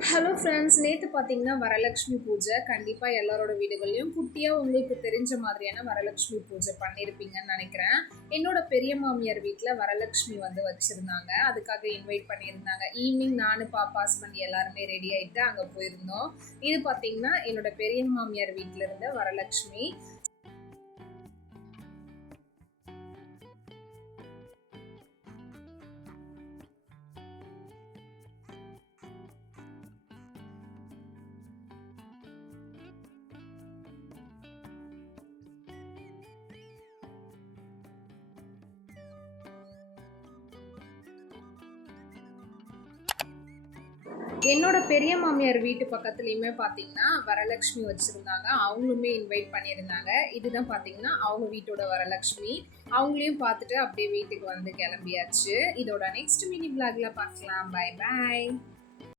Hello friends, நேற்று பார்த்தீங்கன்னா வரலட்சுமி பூஜை. கண்டிப்பாக எல்லாரோட வீடுகள்லையும் குட்டியாக உங்களுக்கு தெரிஞ்ச மாதிரியான வரலட்சுமி பூஜை பண்ணியிருப்பீங்கன்னு நினைக்கிறேன். என்னோட பெரிய மாமியார் வீட்டில் வரலட்சுமி வந்து வச்சுருந்தாங்க. அதுக்காக இன்வைட் பண்ணியிருந்தாங்க. ஈவினிங் நானும் பாப்பா ஹஸ்பண்ட் எல்லாருமே ரெடி ஆகிட்டு அங்கே போயிருந்தோம். இது பார்த்தீங்கன்னா என்னோட பெரிய மாமியார் வீட்டில் இருந்த வரலட்சுமி. என்னோட பெரிய மாமியார் வீட்டு பக்கத்துலேயுமே பார்த்தீங்கன்னா வரலட்சுமி வச்சுருந்தாங்க. அவங்களுமே இன்வைட் பண்ணியிருந்தாங்க. இதுதான் பார்த்தீங்கன்னா அவங்க வீட்டோட வரலட்சுமி. அவங்களையும் பார்த்துட்டு அப்படியே வீட்டுக்கு வந்து கிளம்பியாச்சு. இதோட நெக்ஸ்ட் மினி விளாக்ல பார்க்கலாம். Bye bye.